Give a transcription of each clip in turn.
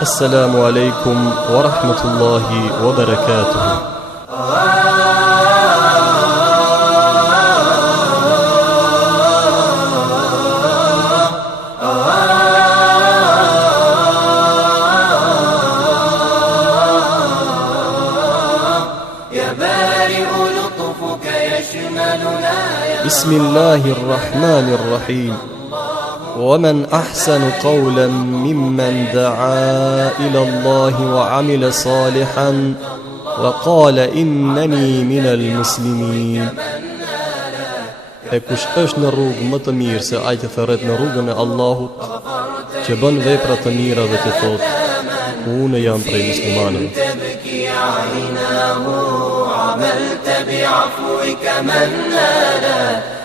Assalamu alaikum wa rahmatullahi wa barakatuh. بسم الله الرحمن الرحيم ومن أحسن قولا ممن دعا إلى الله وعمل صالحا وقال إنني من المسلمين. E kush është në rrugë më të mirë se ai që thërret në rrugën e Allahut, që bën vepra të mira dhe që thotë, unë jam prej muslimanëve. عملت بعفوك من نالا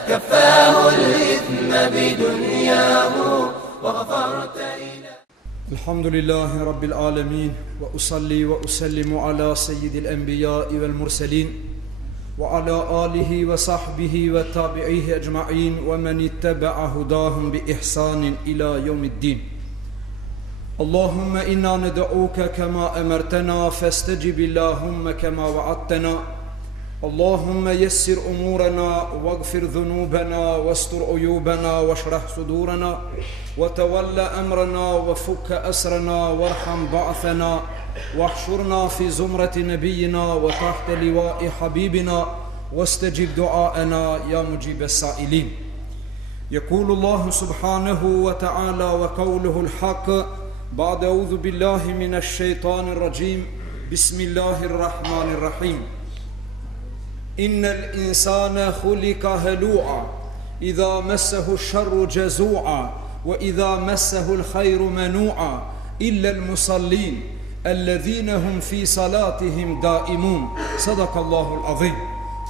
كفاه الإثم بدنياه وغفرت إلى. الحمد لله رب العالمين وأصلي وأسلم على سيد الأنبياء والمرسلين وعلى آله وصحبه وتابعيه أجمعين ومن اتبع هداهم بإحسان إلى يوم الدين. اللهم إنا ندعوك كما أمرتنا فاستجب اللهم كما وعدتنا. اللهم يسر أمورنا واغفر ذنوبنا واستر عيوبنا واشرح صدورنا وتول أمرنا وفك أسرنا وارحم بعثنا واحشرنا في زمرة نبينا وتحت لواء حبيبنا واستجب دعاءنا يا مجيب السائلين. يقول الله سبحانه وتعالى وقوله الحق بعد أعوذ بالله من الشيطان الرجيم بسم الله الرحمن الرحيم. إن الإنسان خلق هلوعا إذا مسه الشر جزوعا وإذا مسه الخير منوعا إلا المصلين الذين هم في صلاتهم دائمون. صدق الله العظيم.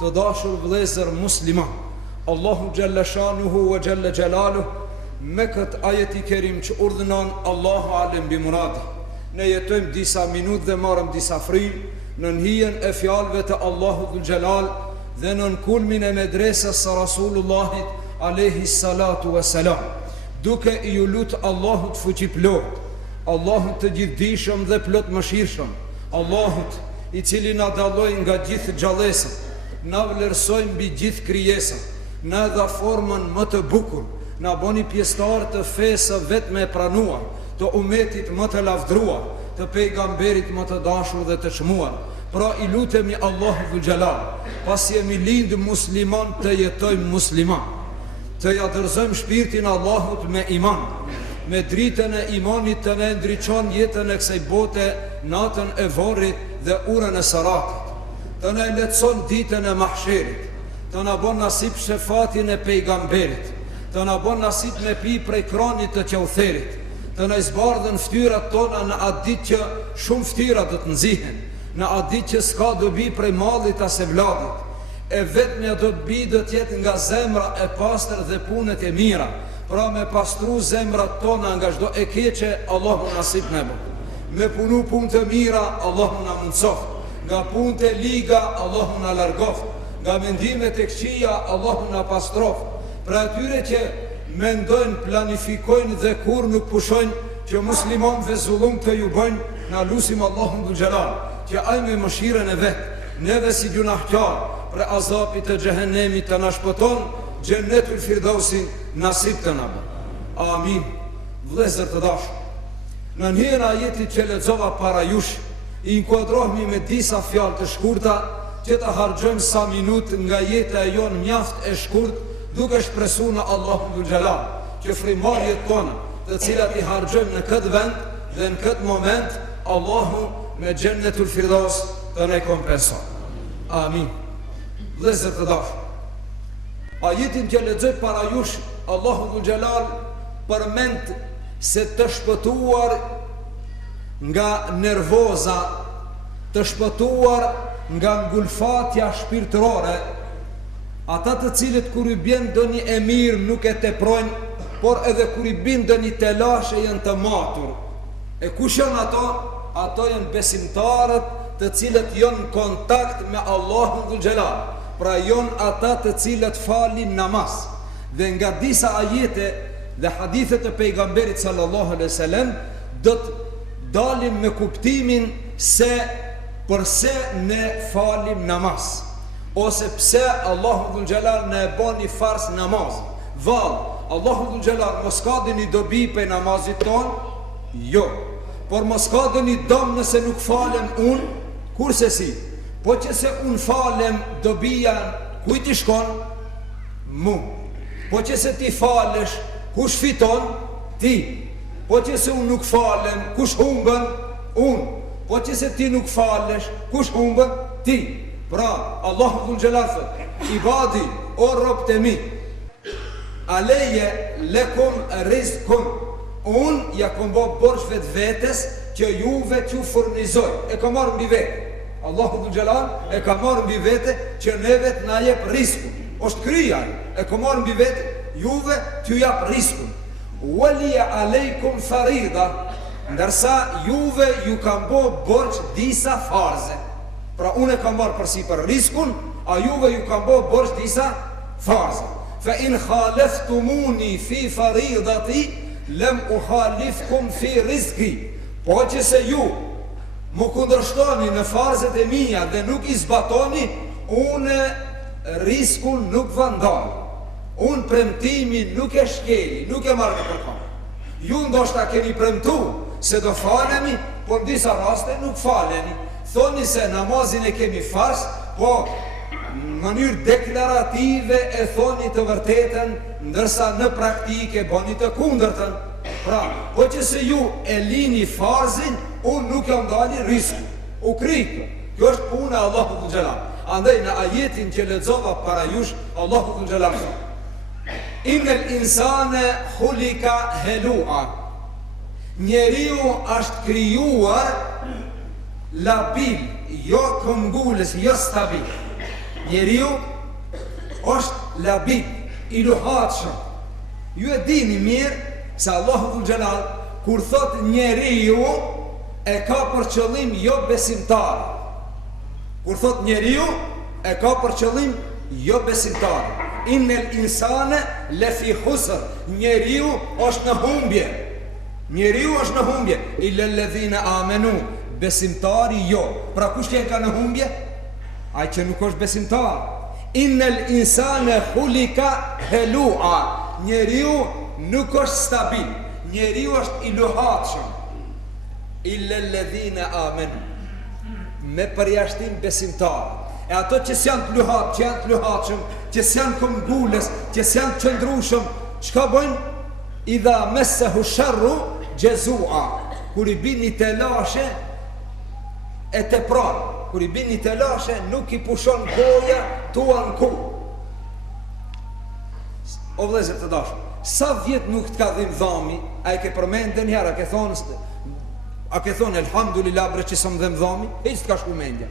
تداشر vëllezër musliman, Allahu Jalla Shanuhu wa Jalla Jalaluhu me këtë ajeti kerim që urdhënon Allahu alem bi muradi. Ne jetojmë disa minutë dhe marrëm disa frymë në hijen e fjalëve të Allahu Dhul Jalal dhe në kulmin e medresës së Rasulullahit alayhi salatu wassalam, duke i lutur Allahut fuqiplot, Allahut të gjithdijshëm dhe plot mëshirshëm, Allahut i cili na dalloi nga gjithë gjallësat, na vlerësoi mbi gjithë krijesat, na dha formën më të bukur, na boni pjesëtar të fesë vetëm e pranuar, të umetit më të lavdruar, të pejgamberit më të dashur dhe të çmuar. Pra i lutemi Allahu Dhul Jalal, pas jemi lindë musliman të jetojmë musliman, të ja dorëzojmë shpirtin Allahut me iman, me dritën e imanit të ne ndriçon jetën e kësaj bote, natën e varrit dhe urën e saratit, të ne lehtëson ditën e mahsherit, të na bën nasip shefatin e pejgamberit, të na bën nasip me pi prej kranit të Qautherit, të na zbardhën ftyrat tona në atë ditë që shumë ftyra do të nxihen, në atë ditë që s'ka dobi prej mallit as e vladit, e vetmja do të bi do të jetë nga zemra e pastër dhe punët e mira. Pra me pastru zemrat tona nga çdo e keqe, Allahu nasip na bë. Me punu punë të mira, Allahu na mundsoft. Nga punët e liga, Allahu na largoft. Nga mendimet e këqija, Allahu na pastroft. Pra atyre që mendojnë, planifikojnë dhe kur nuk pushojnë që muslimanëve zullum të ju bëjnë, na lusim Allahun Dhul Jalal që ai me mëshirën e vet, neve si gjunahtar për azapit të xhehenemit të na shpëton, Xhennetul Firdausin nasip të na bë. Amin. Vëllezër të dashur, në njën ajetit që lexova para jush, i inkuadrohemi me disa fjalë të shkurta që të harxojmë sa minutë nga jeta e jonë mjaft e shkurt, duke shpresuar në Allahun Dhul Jalal që frimarrjet tona, të cilat i harxojmë në këtë vend dhe në këtë moment, Allahu me Xhennetul Firdaus të ne kompenson. Amin. Vëllezër të dashur, ajetin që lexoj para jush, Allahu Dhul Jalal përmend se të shpëtuar nga nervoza, të shpëtuar nga ngulfatja shpirtërore, ata të cilët kur i bjen doni e mirë nuk e teprojnë, por edhe kur i bjen doni telashe janë të matur. E kush janë ato? Ato janë besimtarët të cilët janë në kontakt me Allahun Dhul Jalal. Pra janë ata të cilët falin namaz. Dhe nga disa ajete dhe hadithet e pejgamberit sallallahu alaihi wasallam do të dalim me kuptimin se përse ne falim namaz, ose pse Allahu dhul xhelal ne e bani fars namaz. Vallë, Allahu dhul xhelal mos ka dëni dobi për namazit ton, jo, por mos ka dëni dom nëse nuk falem unë, kurse si, po që se unë falem dobija kujt i shkon? Mu. Po që se ti falesh, kush fiton? Ti. Po që se unë nuk falem, kush humbën? Unë. Po që se ti nuk falesh, kush humbën? Ti. Pra, Allahu dhul xhelal thot, ibadi, o robët e mi, aleje lekum rizkun, unë ja kom bo borç vetes që juve t'ju furnizoj, e ka marrë mbi vete. Allahu dhul xhelal e ka marrë mbi vete që neve t'na jep rizkun. Është kryaj, e ka marrë mbi vete, juve t'ju jap rizkun. Walia alejkum farida, ndërsa juve ju kam bo borç disa farze. Pra unë e kam marrë përsi për rizkun, a juve ju kam bo borç disa farze. Fa in khaleftumuni fi faridati, lem u khalifkum fi rizki. Po që se ju mu kundërshtoni në farzet e mija dhe nuk i zbatoni, unë riskun nuk vandal, unë premtimi nuk e shkeli, nuk e marrë në përkon. Ju ndoshta keni premtu se do falemi, por në disa raste nuk faleni. Thoni se namazin e kemi fars, po në mënyrë deklarative e thoni të vërtetën, ndërsa në praktike bani të kundërtën. Pra, po që se ju e lini farzin, unë nuk jam dali risku, u krikë. Kjo është puna Allahu dhul xhelal. Andaj në ajetin që lexova para jush, Allahu dhul xhelal thot: Innal insane khulika helua. Njeriu është krijuar labil, jo këmbgulës, jo stabil. Njeriu është labil, i luhatshëm. Ju e dini mirë se Allahu dhul xhelal kur thot njeriu e ka për qëllim jo besimtar. Kur thot njeriu e ka për qëllim jo besimtar. Innal insane lafi khusr. Njeriu është në humbje. Njeriu është në humbje. Illa alladhina amanu. Besimtari jo. Pra kush që ka në humbje? Ai që nuk është besimtar. Innal insane khulika helua. Njeriu nuk është stabil. Njeriu është i luhatshëm. Illa alladhina amanu. Me përjashtim besimtar. E ato që s'janë të luhat, që janë të luhatshëm, që s'janë këmbgulës, që s'janë të qëndrushëm, çka bëjnë? Idha messehu sharru jazua. Kur i bin një telashe e te pranë, kur i bin një telashe nuk i pushon goja tua në ku. O vëllezër të dashur, sa vjet nuk të ka dhim dhami, a e ke përmendë njëherë, a ke thonë elhamdulillah bre që së më dhem dhami, e që të ka shku mendja.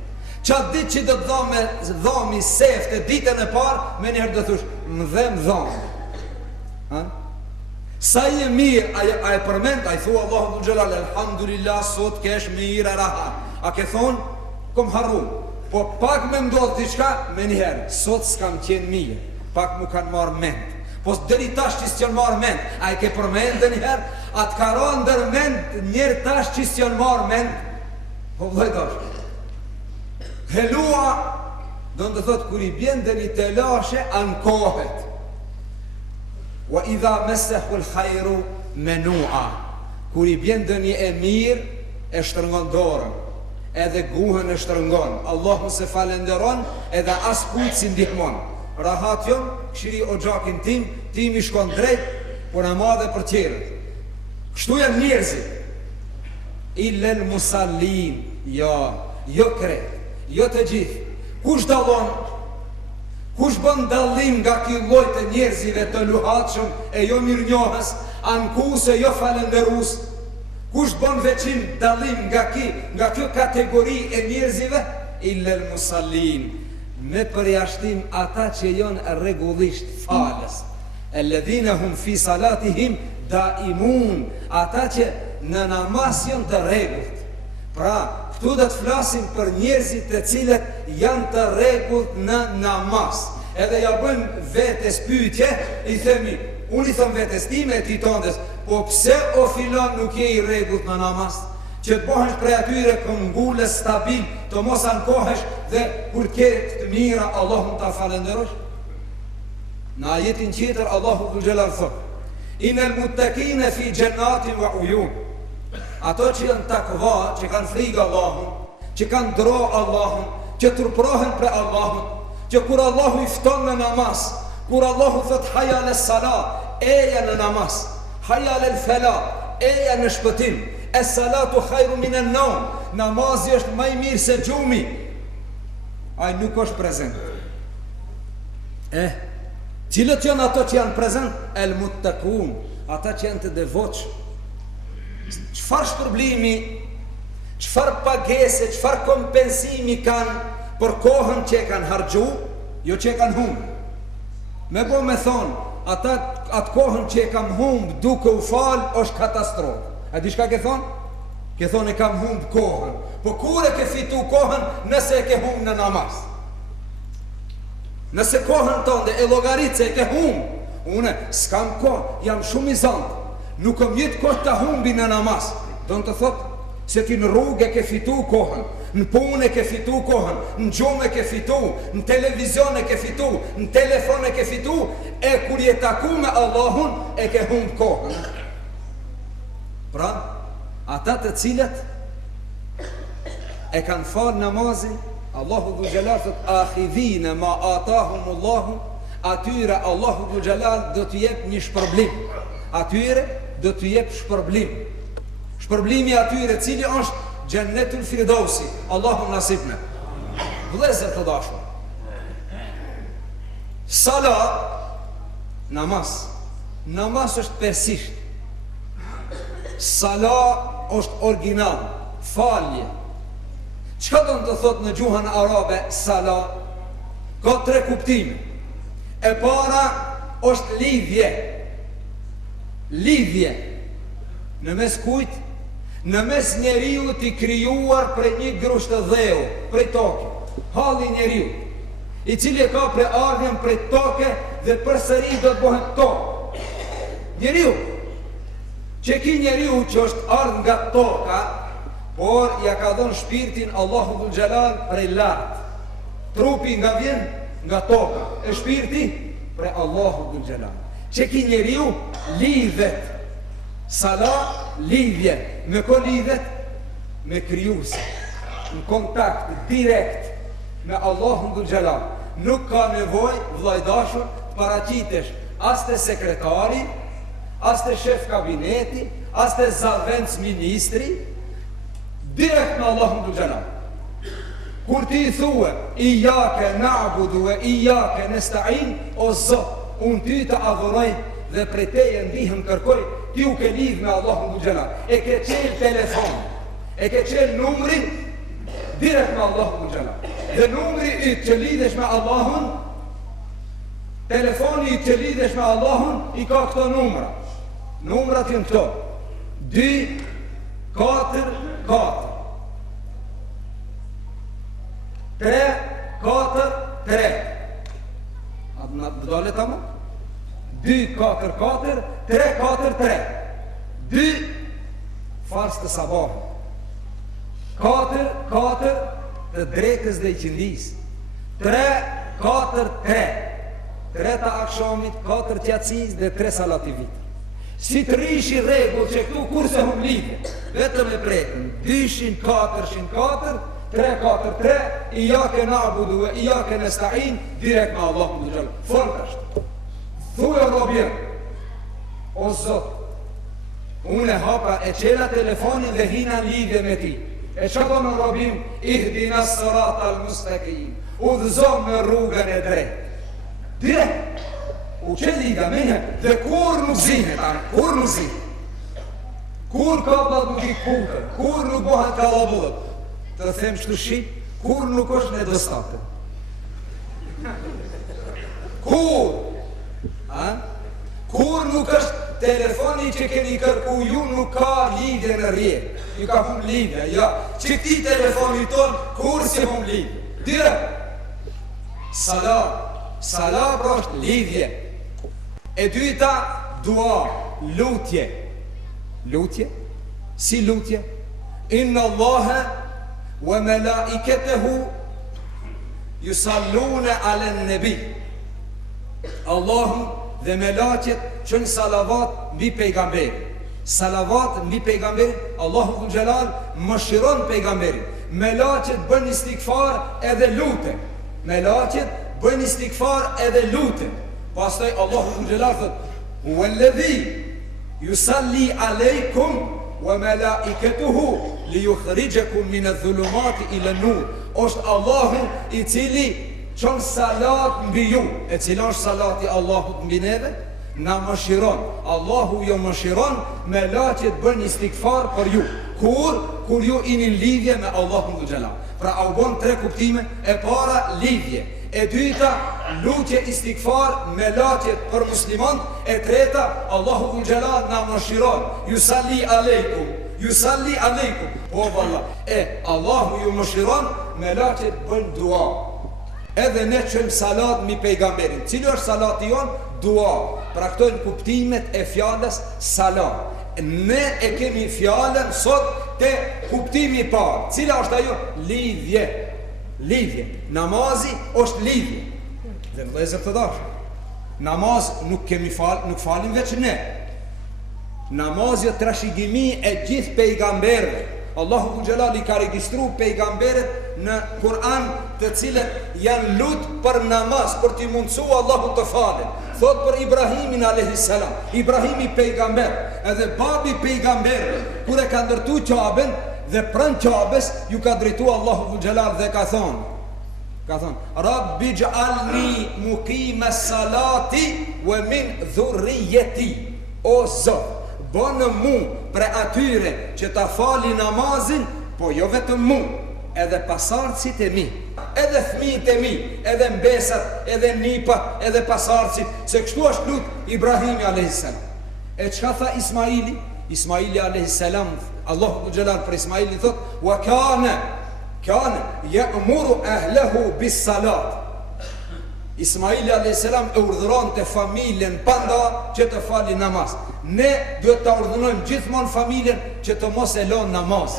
Qatë ditë që do të dhami sefte ditën e parë, me njëherë do të thush, më dhem dhami. Sa i e mirë, a e përmend, a i thua Allahu dhul xhelal, elhamdulillah, sot kesh mirë e rahat. A ke thonë, kom harru, po pak me ndodhë diçka, me njëherë, sot s'kam qenë mirë, pak mu kanë marë mend. Po deri tash që s'janë marë mend, a i ke përmend dhe njëherë, atë ka ra ndër mend, njerë tash që s'janë marë mend. Po vëllai tash, helua, do në të thotë, kur i bjen dhe një telashe, ankohet. Wa idha messehu l'khajru menua. Kur i bjen dhe një e mirë, e shtërngon dorën, edhe guhën e shtërngon. Allahu se falenderon, edhe as kujtë si ndihmon. Rahat jon, këshiri o gjakin tim, tim i shkon drejt, por e madhe për tjerët. Kështu janë njerëzit. Illel musallin, jo krejt, jo të gjithë. Kush dallon? Kush bën dallim nga ky lloj të njerëzive të luhatshëm e jo mirënjohës, ankuese jo falenderues? Kush bën veçim dallim nga kjo kategori e njerëzive? Illel musallin. Me përjashtim ata që janë rregullisht falës. Alladhina hum fi salatihim daimun. Ata që në namaz janë të rregullt. Pra, këtu do të flasim për njerëzit të cilët janë të rregullt në namaz. Edhe ja bëjmë vetes pyetje, i themi, unë i them vetes time e ti tondes, po pse o filan nuk je i rregullt në namaz? që të bëhesh prej atyre këmbgulës stabil, të mos ankohesh dhe kur ke të mira Allahun ta falenderosh. Në ajetin tjetër Allahu Dhul Jalal thot: Inal muttaqina fi jannatin wa uyun. Ato që janë takva, që kanë frikë Allahun, që kanë dro Allahun, që turprohen për Allahun, që kur Allahu i fton në namaz, kur Allahu thot hayya ala salat, eja në namaz, hayya ala falah, eja në shpëtim, es-salatu khairu minan nawm, namazi është më i mirë se gjumi. Ai nuk është prezent. Cilët janë ato që janë prezent? El muttaqun, ata që janë të devotshëm. Çfarë shpërblimi, çfarë pagese, çfarë kompensimi kanë për kohën që e kanë harxhu, jo që e kanë humbur. Me thonë, atë kohën që e kam humbë duke u falë, është katastrofë. A di shka ke thonë? Ke thonë e kam humbë kohën. Po kur e ke fitu kohën nëse e ke humbë në namaz? Nëse kohën tonë dhe e llogaritë se e ke humbë, une s'kam kohë, jam shumë i zantë, nuk kam jetë kohë të humbi në namaz. Do në të thotë, se ti në rrugë e ke fitu kohën, në punë e ke fitu kohën, në gjumë e ke fitu, në televizion e ke fitu, në telefon e ke fitu, e kur je taku me Allahun e ke humbë kohën. Pra, ata të cilët e kanë falë namazin, Allahu Dhul Jalal thot akhidhina ma atahumullahu, atyre Allahu Dhul Jalal do të jep një shpërblim. Atyre do të jep shpërblim. Shpërblimi atyre cili është Jannetul Firdausi. Allahu nasibna. Vëllezër të dashur, salat, namaz është persisht. Salat është original, falje. Çka do të thotë në gjuhën arabe salat? Ka tre kuptime. E para është lidhje. Në mes kujt? Në mes njeriu t'i krijuar për një grusht të dheu, prej toke. Halli njeriu, i cili e ka prej ardhjen prej toke dhe përsëri do të bëhet tokë. Njeriu, që ki njeriu që është ardhë nga toka, por ja ka dhënë shpirtin Allahu Dhul Jalal prej lartë. Trupi nga vjen nga toka, e shpirti prej Allahu Dhul Jalal. Që ki njeriu lidhet. Salat lidhje. Me ko lidhet? Me krijuesin. Në kontakt direkt me Allahun Dhul Jalal. Nuk ka nevojë, vllai dashur, të paraqitesh as te sekretari, as te shef kabineti, as te zavendës ministri, direkt me Allahun Dhul Jalal. Kur ti i thue iyyake na'budu wa iyyake nesta'in, o Zot, unë ty të adhuroj dhe prej teje ndihem kërkoj, ti u ke lidh me Allahun Dhul Jalal. E ke qel telefon, e ke qel numrin direkt me Allahun Dhul Jalal. Dhe numri i që lidhesh me Allahun, telefoni i që lidhesh me Allahun, i ka këto numra. Numrat janë këto: 2 4 4 3 4 3. A të dole të më? 2 4 4 3 4 3. 2 fars të sabahën, 4 4 të drekës dhe i qindis, 3 4 3 3 të akshamit, 4 tjatsis dhe 3 salat i vitër. Si të rishi regull që këtu kurse hum lidhe, vetëm e pretën 2 4 4 3 4 3, iyyake na'budu wa iyyake nesta'in, direkt me Allahun Dhul Jalal. Fort është. Thuaj robjen, o Zot, unë hapa e qela telefonin dhe hina lidhje me ti. E që do në robim? Ihdina siratal mustaqim, udhëzom me rrugën e drejtë. Direkt, u që lidha me një, dhe kur nuk zihet, kur nuk zihet, kur kaplat nuk i putë, kur nuk bëhet kalabullët, të them shtu shi, kur nuk është nedostate. Kur nuk është telefoni që keni kërku ju, nuk ka lidhje në rjetë, ju ka hum lidhje, ja, që ti telefoni tonë, kur si hum lidhje, direkt. Salat pra është lidhje. E dyta, dua, lutje. Lutje? Si lutje? Inna Allahe wa malaiketehu yusallune ala nabi. Allahu dhe melaqet qënë salavat mbi pejgamberin. Salavat mbi pejgamberin, Allahu Gjelal mëshiron pejgamberin. Melaqet bën istikfar edhe luten. Melaqet bën istikfar edhe luten. Pastaj Allahu Gjelal thot: "Huwallazi yusalli alaykum wa malaiketuhu liyukhrijakum min adh-dhulumati ila an-nur." Është Allahu i cili çon salat mbi ju. E cila është salati Allahut mbi neve? Na mëshiron. Allahu jo mëshiron, melaqet bën istikfar për ju. Kur ju jeni në lidhje me Allahun Xhelal. Pra au bon tre kuptime. E para lidhje, e dyta lutje istikfar, melaqet për musliman, e treta Allahu Xhelal na mëshiron. Yusalli aleikum. Yusalli aleikum. O valla, Allahu ju mëshiron, melaqet bën dua. Edhe ne qëmë salat mi pejgamberin. Cili është salati jonë? Dua. Pra këto në kuptimet e fjallës salat. Ne e kemi fjallën sot të kuptimi parë. Cila është ajo? Lidhje. Lidhje. Namazi është lidhje. Dhe më dhezër të dashë. Namaz nuk kemi nuk falim veç ne. Namazi është trashigimi e gjithë pejgamberve. Allahu Gjelali ka registru pejgamberet në Kur'an të cilët janë lutë për namaz, për t'i mundësu Allahu të falen. Thot për Ibrahimin a.s. Ibrahimi pejgamber, edhe babi pejgamber, kur e ka ndërtu Qabën dhe pran Qabës, ju ka drejtu Allahu Gjelal dhe ka thonë: Rabbi gj'alni muqime salati wa min dhurrijeti. O Zot, bënë mu pre atyre që ta fali namazin, po jo vetëm mu, edhe pasardhësit e mi, edhe fëmijët e mi, edhe mbesat, edhe nipat, edhe pasardhësit, se kështu është lut Ibrahimi a.s. E çka tha Ismaili? Ismaili a.s. Allahu Gjelal për Ismaili thot: wa kane ya'muru ahlehu bis salat. Ismaili a.s. e urdhëron të familjen panda që të fali namaz. Ne duhet të urdhënojmë gjithmonë familjen që të mos e lënë namaz.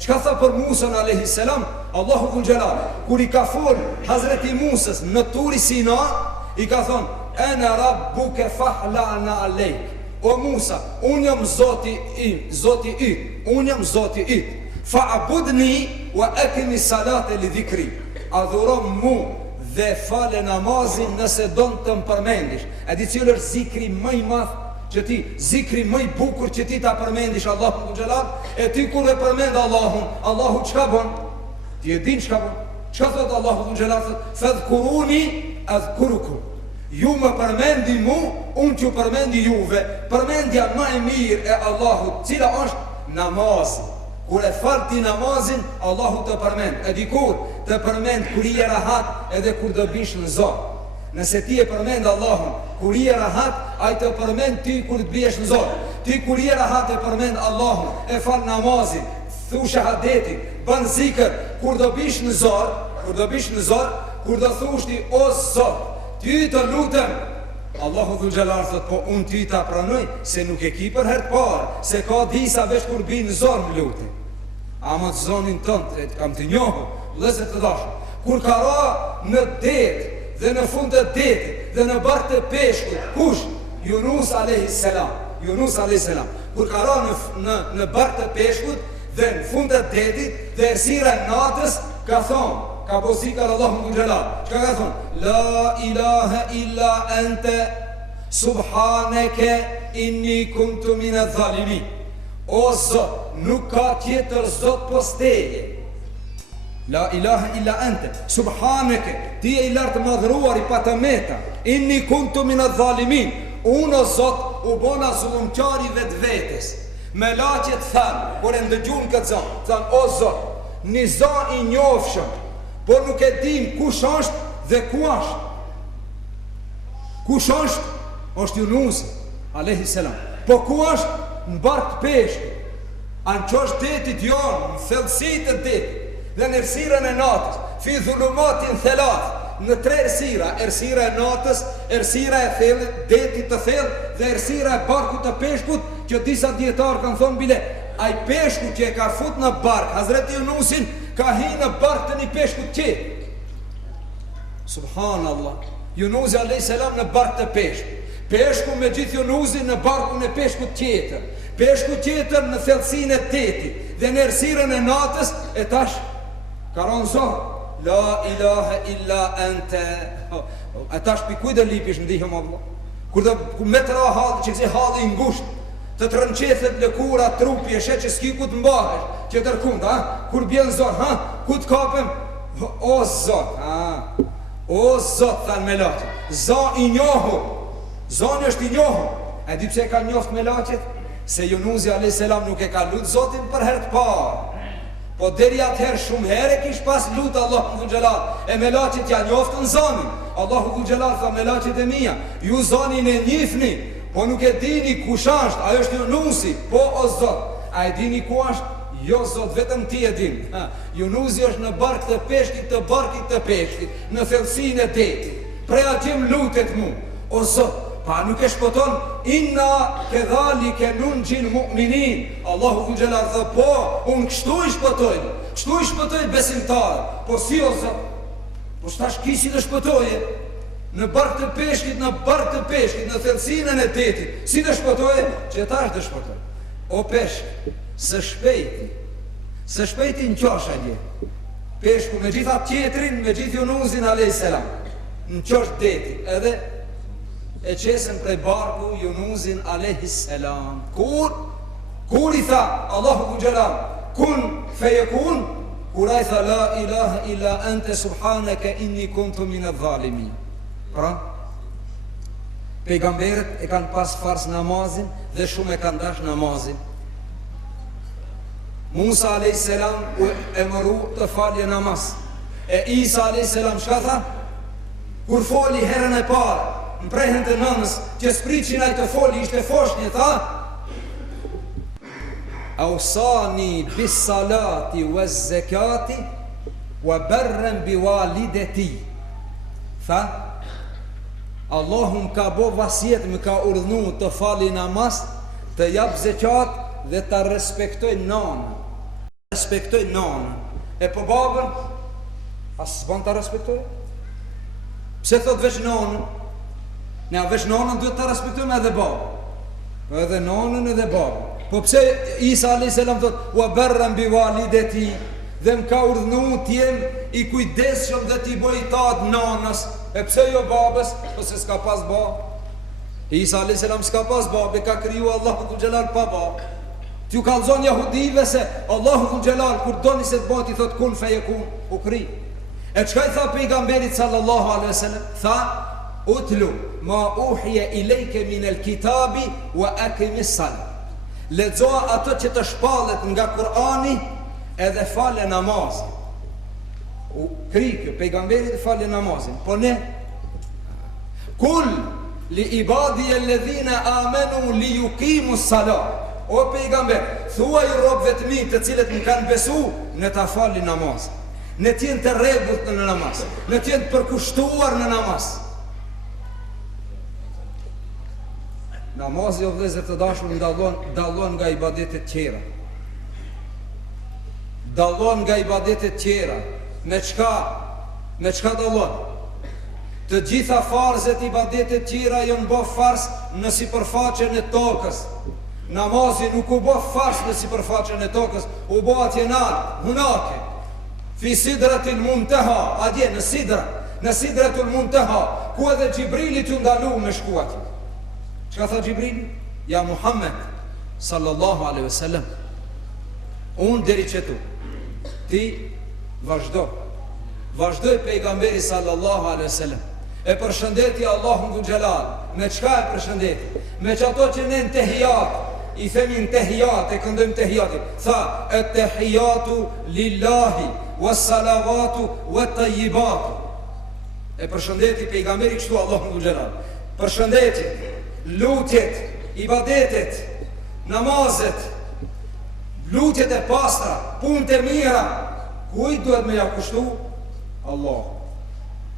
Çka tha për Musën a.s. Allahu Gjelal, kur i ka fol Hazreti Musës në Turi Sina, i ka thonë: ana rabbuke fahlana alejk. O Musa, unë jam Zoti i, unë jam Zoti i. Fa'budni wa aqimi salate li dhikri. Adhuro mu dhe fale namazin nëse don të më përmendish. E di cilë është zikri më i madh që ti, zikri më i bukur që ti ta përmendish Allahun Xhelal, e ti kur e përmend Allahun, Allahu çka bën? Ti e din çka bën? Çka thot Allahu Xhelal? Fadhkuruni adhkurukum. Ju më përmendi mu, unë që përmendi juve. Përmendja më e mirë e Allahut, cila është namazi. Kur e fal ti namazin, Allahu të përmend. E dikur të përmend kur i e rahat edhe kur do bish në Zot. Nëse ti e përmend Allahun kur i e rahat, ai të përmend ti kur të biesh në Zot. Ti kur i e rahat e përmend Allahun, e fal namazin, thu shahadetin, bën zikër, kur do bish në Zot, kur do thush ti o Zot, ty të lutem, Allahu Dhul Gjellar thot, po unë ty ta pranoj, se nuk e ki për herë të parë, se ka disa vesh kur binë zonë më lutem. Ama të zonin tënë, kam të njohë, lëse të dashë, kur ka ra në det, dhe në fund të detit, dhe në barë të peshkut, kush? Yunus a.s. Yunus a.s. Kur ka ra në barë të peshkut, dhe në fund të detit, dhe ersira natës, ka thonë, ka pozikar Allahu Dhul Gjellar. Çka ka thonë? La ilaha illa ente subhaneke inni kuntu minadh dhalimin. O Zot, nuk ka tjetër Zot pos teje. La ilaha illa ente subhaneke, ti e i lartë madhruar i patëmeta. Inni kuntu minadh dhalimin. Unë o Zot u bona zullumqari vetë vetës. Me laqet thanë, kur e ndëgjun këtë zonë, thanë, o Zot, një zonë i njofshëm, por nuk e dim kush është dhe ku është. Kush është? Është Yunus a.s. Po ku është? Në bark të peshkut. Anë që është detit jonë, në thellësit të detit, dhe në ersiren e natës, fi dhulumatin thelat, në tre ersira, ersira e natës, ersira e thellë, detit të thellë, dhe ersira e barkut të peshkut, që disa dietarë kanë thonë bile, ai peshku që e ka fut në bark, Hazreti Yunusin ka hi në bark të një peshku tjetër. Subhanallah. Yunusi alayhis salam në bark të peshku. Peshku me gjithë Yunusin në barkun e peshkut tjetër. Peshku tjetër në thellësinë e detit dhe në errësirën e natës e tash ka rënë zor. La ilaha illa anta. A tash pikujt e lipish ndihëm Allah. Kur me të ra halli që kësi halli i ngushtë, të të rënqethet lëkura, trupi, e që s'ki ku të mbahesh, që të rkund, kur bjen zor, ku të kapem, o zot, o zot, thanë me laqet, za i njohu, zoni është i njohu, e di pse e ka njoft me laqet, se Yunusi a.s. nuk e ka lutë zotin për herë të parë, po deri atëherë shumë herë kish pas lutë Allahu dhul xhelal, e me laqet ja njoftën zonin, Allahu dhul xhelal tha me laqet e mia, ju zonin e njifni, po nuk e dini kush është, ajo është Yunusi, po o zot, a e dini ku është? Jo zot, vetëm ti e din. Yunusi është në bark të peshkit, të barkit të peshkit, në thellësinë e detit. Prej atje lutet mu, o zot, pa nuk e shpëton, inna kedhalike nunjil mu'minin. Allahu dhul xhelal tha, po, unë kështu i shpëtoj besimtarë, po si o zot, po shtash kisi të shpëtoje, në bark të peshkit, në thellësinën e detit, si të shpëtoje, që tash të shpëtoje. O peshk, së shpejti në qosha gje, peshku me gjitha tjetrin, me gjithë Yunusin a.s. në qosh detit, edhe e qesën prej barku Yunusin a.s. Kur i tha Allahu dhul xhelal, kun fejekun, kur a i tha la ilaha illa ante subhanaka inni kuntu minadh dhalimin. Pra, pejgamberët e kanë pas fars namazin dhe shumë e kanë dash namazin. Musa a.s. u emëru të falje namaz. E Isa a.s. shka tha? Kur foli herën e parë, në prehen të nënës, që spricin aj të foli, ishte foshnje, tha? Ausani bis salati wa zekati wa berren bi walideti. Tha? Allahum ka bo vasjet, më ka urdhnu të fali namaz, të jap zekat dhe të respektoj nanën. Respektoj nanën. E po babën, asë s'ban të respektoj? Pse thot veç nanën? Ne a veç nanën duhet të respektojme edhe babën. Edhe nanën edhe babën. Po pse Isa a.s. thot, wa berren bi walideti, dhe më ka urdhnu t'jem i kujdesshëm dhe t'i boj taat nanës. E pse jo babës, ose s'ka pas babë? Isa a.s. s'ka pas babë, ka kriju Allahu dhul xhelal pa babë. T'ju kallzon jahudive se Allahu dhul xhelal kur doni se t'bati thot kun fejekun, u kri. E çka i tha pejgamberit sallallahu alaihi wasallam? Tha, utlu ma uhije i lejke min el kitabi wa akimis salat. Lexoa ato që të shpallet nga Kurani edhe fale namazin. U kri kjo, pejgamberit fale namazin. Po ne kul li ibadi e ledhina amenu li yuqimu salat. O pejgamber, thuaj robëve të mi të cilët më kanë besu, në ta fali namazin, në t'jenë të rregullt në namaz, në t'jenë të përkushtuar në namaz. Namazi o vëllezër të dashur dallon nga ibadetet tjera. Dallon nga ibadetet tjera. Me çka dallon? Të gjitha farzet ibadetet tjera janë bë farz në sipërfaqen e tokës. Namazi nuk u bë farz në sipërfaqen e tokës, u bë atje nalt, hunake. Fi sidratil muntaha, atje në sidratul muntaha, ku edhe Xhibrili t'u ndalu me shkuat. Çka tha Xhibrili? Ja Muhammed sallallahu alaihi wasallam, unë deri qëtu, ti vazhdoj pejgamberi sallallahu alaihi wasallam, e përshëndeti Allahun dhul xhelal. Me çka e përshëndeti? Me çato që ne në tehijat i themin tehijat, e këndojmë tehijatin. Tha, et tehijatu lillahi was salavatu wat tayyibatu. E përshëndeti pejgamberi kështu Allahun dhul xhelal. Përshëndeti, lutjet, ibadetet, namazet, lutjet e pastra, punët e mira, kujt duhet me ja kushtu? Allah.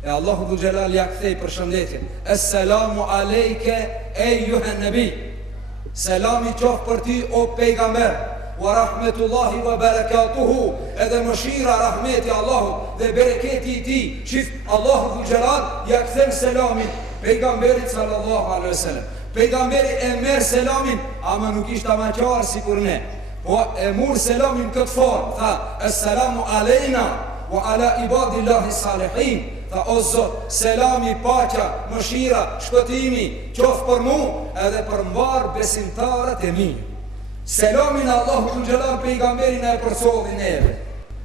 E Allahu dhul xhelal ja kthej përshëndetjen. Assalamu alejke ejuhen nabi. Selami qoftë për ty o pejgamber, wa rahmetullahi wa barakatuhu, edhe mëshira, rahmeti Allahu dhe bereketi i tij. Shif, Allahu dhul Jalal ja kthen selamin pejgamberit sallallahu alaihi wasallam. Pejgamberi e merr selamin, ama nuk ishte ama qarë sikur ne. Po e mur selamin këtë formë, tha: "Assalamu alejna wa ala ibadillahi salihin." Tha: "O Zot, selami, paqja, mëshira, shpëtimi qoftë për mu edhe për mbar besimtarët e mi." Selamin Allahu dhul Jalal pejgamberin e përcolli neve.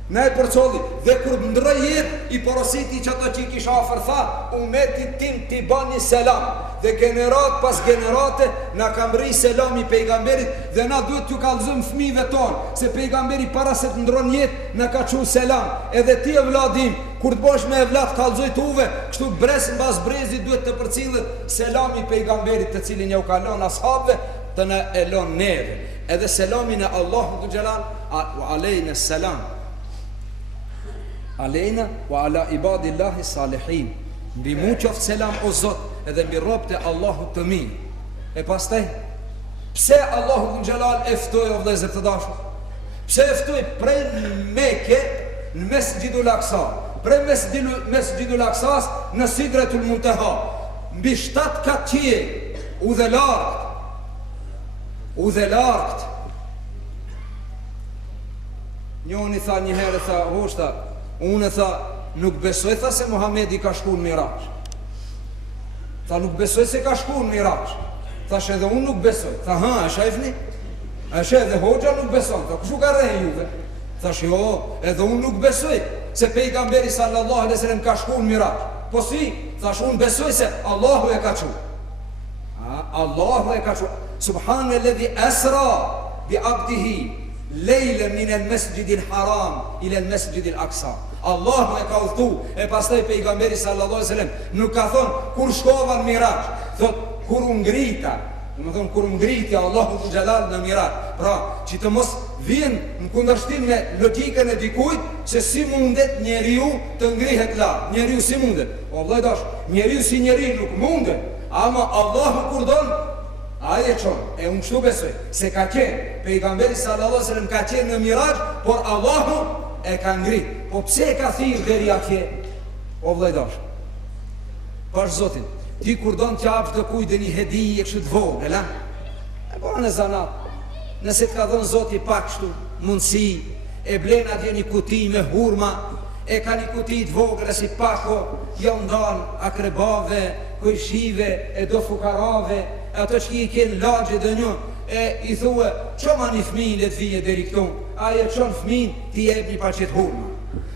Ne e përcolli dhe kur ndroi jetë i porositi që ato që i kisha afër, tha: "Umetit tim t'i bani selam." Dhe generat pas generate na ka mbri selami pejgamberit dhe na duhet t'ju kallëzojmë fëmijëve tonë se pejgamberi para se të ndron jetë na ka thënë selam. Edhe ti e vladim, kur të bosh me evlat kallëzoj tuve, kështu brez mbas brezi duhet të përcillet selami pejgamberit të cilin ja u ka lënë ashabëve të na e lën neve. Edhe selamin e Allahut dhul Jalal, wa alejna selam. Alejna wa ala ibadillahi salihin. Mbi mu qoftë selam o Zot, edhe mbi robët e Allahut të mirë. E pastaj, pse Allahu dhul Jalal e ftoi o vëllezër të dashur? Pse e ftoi prej Mekë në Mesjidul Aqsa, prej Mesjidul Aqsas në Sidratul Muntaha, mbi 7 katë qiell, u dhe largt. Njoni tha një herë, tha: "Hoshta, unë tha nuk besoj tha se Muhamedi ka shku në Miraç." Tha: "Nuk besoj se ka shku në Miraç." Thash: "Edhe unë nuk besoj." Tha: "Ha, e shajfni? E shë edhe hoxha nuk beson." Tha: "Kushu ka rrehe juve?" Thash: "Jo, edhe unë nuk besoj se pejgamberi sallallahu alaihi wasallam ka shku në Miraç." "Po si?" Thash: "Unë besoj se Allahu e ka çu." Allahu e ka çu. Subhanalladhi asra bi abdihi lejle min el mesjidil haram ila el mesjidil aqsa. Allahu e ka udhtu. E pastaj pejgamberi sallallahu alaihi wasallam nuk ka thonë kur shkova në Miraç, thot kur u ngrita. Do të thonë kur u ngriti Allahu dhul Jalal në Miraç. Pra, që të mos vjen në kundërshtim me logikën e dikujt se si mundet njeriu të ngrihet lart. Njeriu si mundet? O vëllai dash, njeriu si njeriu nuk mundet, ama Allahu kur don aje qon, e unë kështu besoj se ka qenë, pejgamberi sallallahu alaihi wasallam ka qenë në Miraç, por Allahu e ka ngrit. Po pse e ka thirr deri atje? O vëllai dash, pash Zotin, ti kur don të japsh të kujt një hedije kështu të vogël, a? E bën në zanat. Nëse të ka dhënë Zoti pak kështu mundësi, e blen atje një kuti me hurma, e ka një kuti të vogël si pako, ja ndan akrebave, kujshive, e do fukarave, ato që i kënë lagje dhe një, e i thue: "Qoma një fëmin le të vije deri këtu." Aje qon fëmin, ti jep një paqet hurma.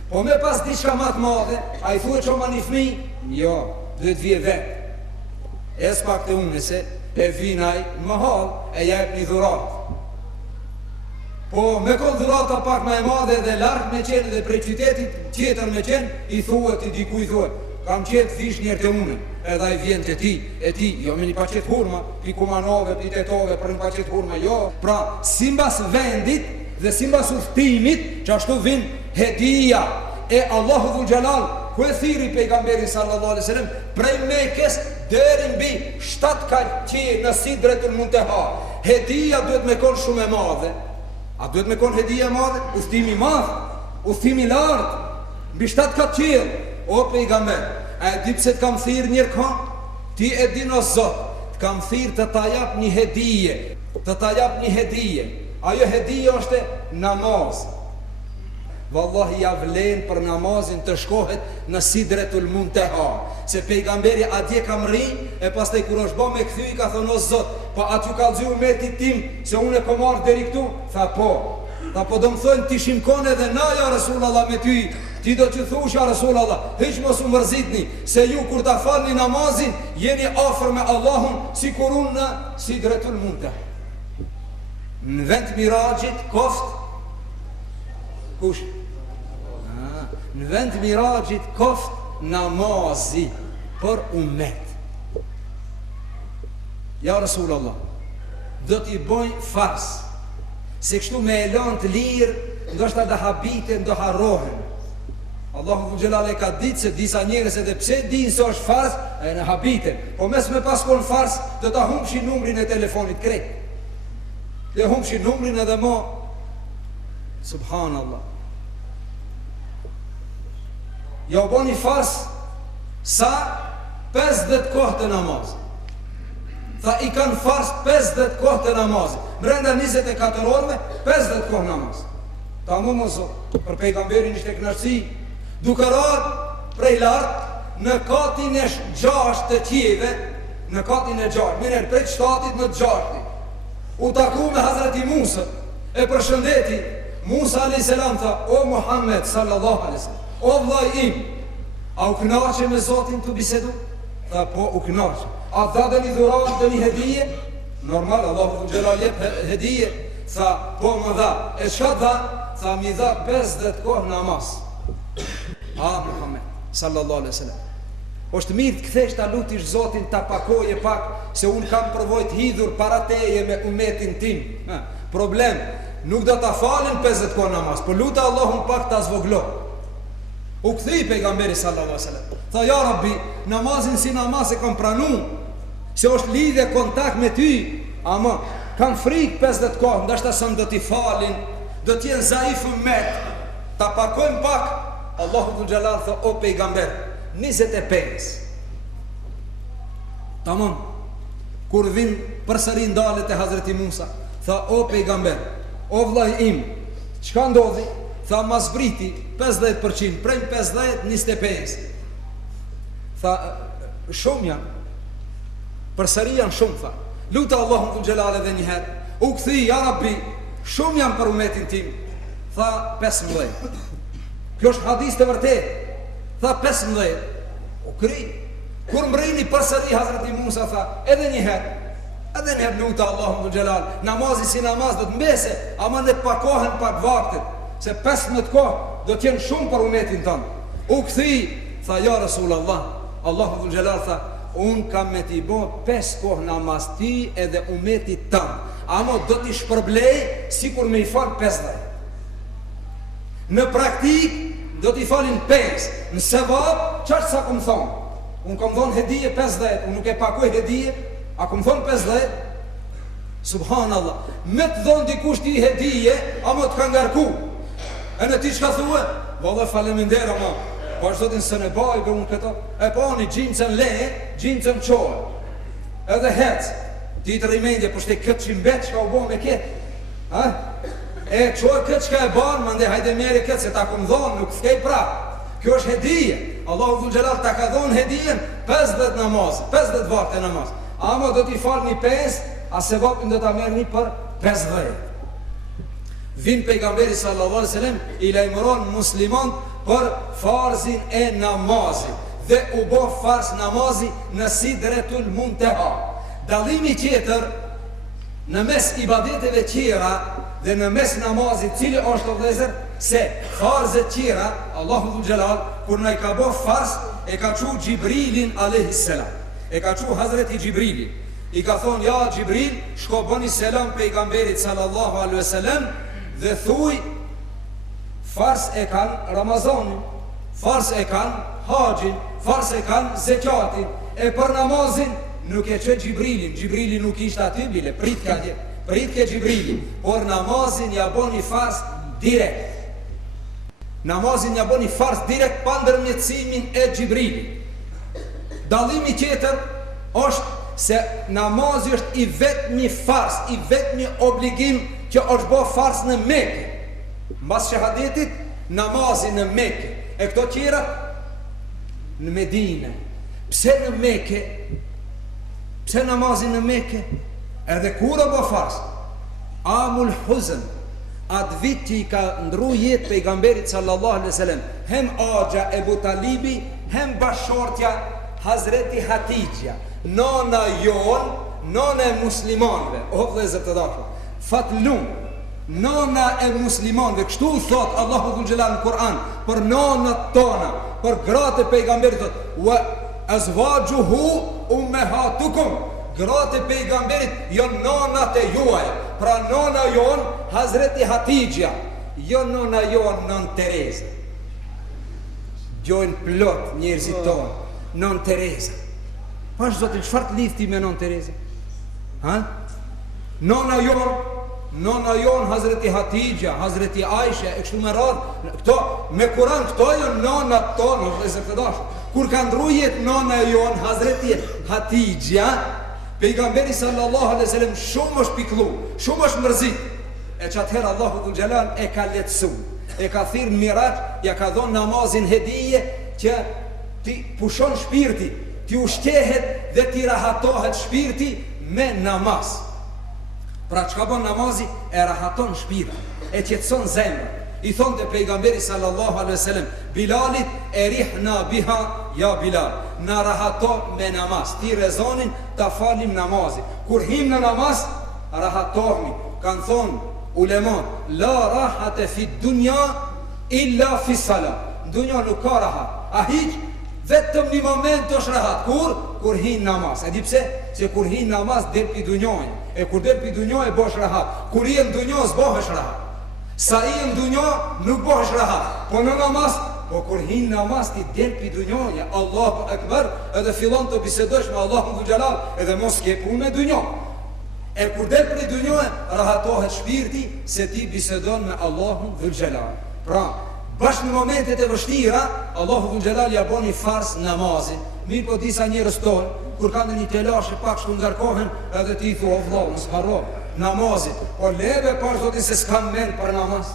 Po me pas diçka ma të madhe, a i thue: "Qoma një fëmin?" Jo, dhe të vije vetë. E s'pak të unë se e vinaj më halë, e jep një dhurat. Po me konë dhurata pak ma e madhe dhe lartë me qenë dhe prej qytetit tjetër me qenë, i thue të dikuj thue: "Kam qetë vish njerë të une." Edhe i vjen të ti, e ti, jo me një paqet hurma, pi kumanove, pi tetove, për një paqet hurma, jo. Pra, simbas vendit dhe simbas udhtimit, që ashtu vin hedija e Allahu dhul Jalal, ku e thiri pejgamberi sallallahu alaihi wasallam, prej Mekës deri mbi 7 katë në Sidratul Muntaha. Hedija duhet me konë shumë e madhe. A duhet me konë hedija e madhe? Udhtimi madh, udhtimi lartë, mbi 7 katë. O pejgamber, a e di pse të kam thirë njërë ka? Ti e din o Zot, të kam thirë të ta jap një hedije. Të ta jap një hedije. Ajo hedije është namaz. Wallahi ja vlen për namazin të shkohet në Sidratul Muntaha. Se pejgamberi atje kam ri, e pastaj kur është ba me kthy i ka thonë: "O Zot, po aty ka lëzu umetit tim se unë e po marrë deri këtu?" Tha: "Po." Tha: "Po do më thonë ti shimkon edhe na ja Rasulallah me ty. Ti do që thush ja Rasulallah, hiq mos u mërzitni, se ju kur ta falni namazin, jeni afër me Allahun si kur unë në Sidratul Muntaha." Në vend Miraxhit koft kush? Në vend Miraxhit koft namazi për umet. Ja Rasulallah, do t'i bojnë fars, se kështu me elan të lirë, ndoshta da habite, ndo harrohen. Allahu dhul Jalal e ka ditë se disa njerëz edhe pse dinë se është fars, e në habite. Po mes me pas konë fars, do ta humbshin numrin e telefonit krejt. dhe humshin numrin edhe ma. Subhanallah. Ja u bani fars sa 50 kohë të namaz. Tha i kanë fars 50 kohë të namaz. Brenda 24 orëve 50 kohë namaz. Ta mu më zot, për pejgamberin ishte kënaqësi, duke rarë prej lartë në katin e 6 të qieve, në katin e 6, mire prej 7 në 6. U taku me Hazreti Musa, e përshëndeti. Musa a.s. tha, o Muhammed sallallahu a.s. O vllai im, a u kënaqe me Zotin të bisedu? Tha, po u kënaqe. A dha dhe një dhurat dhe një hedije? Normal, Allahu xhelal jep hedije. Tha, po më dha. E çka dha? Tha, mi dha 50 kohë namaz. Muhammed sallallahu alaihi wasallam. Është mirë të kthesh ta lutish Zotin ta pakoje pak, se un kam përvojë të hidhur para teje me umetin tim. Problem, nuk do ta falen 50 kohë namaz, por luta Allahun pak ta zvoglo. U kthei pejgamberi sallallahu alaihi wasallam. Tha, ja Rabbi, namazin si namaz e kam pranuar, se është lidhje kontakt me ty, ama kam frikë 50 kohë, ndashta sa do t'i falin, do t'jenë zaif ummet, ta pakojmë pak. Allahu dhul xhelal tha, o pejgamber, 25. Tamam. Kur vin përsëri ndalet e Hazreti Musa, tha, o pejgamber, o vllai im, çka ndodhi? Tha, ma zbriti 50%, prej 50 25. Tha, shumë janë. Përsëri janë shumë, tha. Luta Allahu dhul xhelal edhe një herë. U kthi, ja Rabbi, shumë janë për umetin tim. Tha, 15. Kjo është hadis të vërtet. Tha 15. U kri. Kur mrini përsëri Hazreti Musa tha, edhe një herë. Edhe një herë luta Allahu dhul xhelal. Namazi si namaz do të mbese, ama ne pakohen pak vaktet, se 15 kohë do të jenë shumë për umetin tonë. U kthi, tha, ja Rasulullah. Allahu dhul xhelal tha, un kam me t'i bo 5 kohë namaz ti edhe umetit tanë, ama do t'i shpërblej sikur me i fal 50. Në praktik do t'i falin 5. Në sevap, qartë sa këmë thonë? Unë këmë thonë hedije 50, unë nuk e pakoj hedije, a këmë thonë 50? Subhanallah. Me të thonë dikush ti hedije, ama të ka ngarku. E në ti që ka thue? Valla falemindera ma. Po është zotin së në bajbe unë këto. E po një gjimëcën leje, gjimëcën qohë. Edhe hecë. Ti të rimendje, po shte këtë që mbet që ka u bo me këtë. E qohë këtë që ka e banë, më ndë hajde meri këtë, se ta këmë dhonë, nuk s'kej pra. Kjo është hedije. Allahu dhul xhelal ta ka dhonë hedijen 50 namaz, 50 vakte namaz. Ama do t'i falë një 5, a se vapin do t'a merë një për 50. Vin pejgamberi sallallahu alaihi wasallam i lajmëron musliman për farzin e namazit dhe u bo farz namazi në Sidretul Munteha. Dallimi tjetër në mes ibadeteve tjera dhe në mes namazit, cili është vëllezër, se farzet tjera Allahu dhul xhelal kur na i ka bo farz e ka çu Xhibrilin alayhis salam. E ka çu Hazreti Xhibrilin. I ka thonë, ja Xhibril, shko bëni selam pejgamberit sallallahu alaihi wasallam dhe thuj, farz e kanë Ramazanin, farz e kanë haxhin, farz e kanë zekatin, e për namazin nuk e që Xhibrilin. Xhibrilin nuk ishte aty bile, prit ke Xhibrilin, por namazin ja boni farz direkt. Namazin ja boni farz direkt pa ndërmjetësimin e Xhibrilit. Dallimi tjetër është se namazi është i vetmi farz, i vetmi obligim që është bo farz në Mekë. Mbas shahadetit, namazi në Mekë. E këto tjera në Medinë. Pse në Mekë? Pse namazi në Mekë? Edhe kur bo farz? Amul Huzn, atë vit që i ka ndru jetë pejgamberit sallallahu alaihi wasallam, hem Agja Ebu Talibi, hem bashortja Hazreti Hatijja, nona jon, nona e muslimanve, o vëllezër të dashur, Fatlum, nona e muslimanve, kështu thot Allahu dhul xhelal në Kur'an për nonat tona, për gratë e pejgamberit, thot wa azwajuhu ummahatukum, gratë e pejgamberit janë nonat e juaj. Pra nona jon Hazreti Hatijja, jo nona jon non Tereza. Gjojnë plot njerëzit tonë, non Tereza. Pash zotin, çfarë të lidh ti me non Tereza? Ha? Nona jon nona jon Hazreti Hatidja, Hazreti Aisha, e kështu me radhë, këto me Kur'an këto janë nonat tonë, vëllezër të dashur. Kur ka ndrujet nona jon Hazreti Hatidja, pejgamberi sallallahu alaihi wasallam shumë është pikëllu, shumë është mërzit. E çatëherë Allahu dhul Jalal e ka lehtësu, e ka thirrë miraç, ja ka dhënë namazin hedije që ti pushon shpirti, ti ushqehet dhe ti rahatohet shpirti me namaz. Pra çka bën namazi? E rahaton shpirtin, e qetëson zemrën. I thonë të pejgamberi sallallahu alaihi wasallam Bilalit, erihna biha ja Bilal, na rahato me namaz. Ti rezonin ta falim namazin. Kur him në namaz, rahatohemi. Kanë thonë ulemat, la rahate fi dunja illa fi salat. Dunja nuk ka rahat. A hiq, vetëm një moment është rahat. Kur hin namaz. E di pse? Se kur hin namaz del pi dunjoj. E kur del pi dunjoj e bosh rahat. Kur i në dunjoj s'bohesh rahat. Sa i në dunjo nuk bohesh rahat. Po në namaz, po kur hin namaz ti del pi dunjoja, Allahu Akbar, edhe fillon të bisedosh me Allahun dhul Jalal, edhe mos ke punë me dunjo. E kur del pi dunjoja, rahatohet shpirti se ti bisedon me Allahun dhul Jalal. Pra, bashkë në momentet e vështira, Allahu dhul Jalal ja boni fars namazin. Mirë po disa njerëz tonë, kur kanë një telashe pak shku ngarkohen, edhe ti thua vëllau, mos harro namazit. Po leve par zotin se s'kam mend për namaz.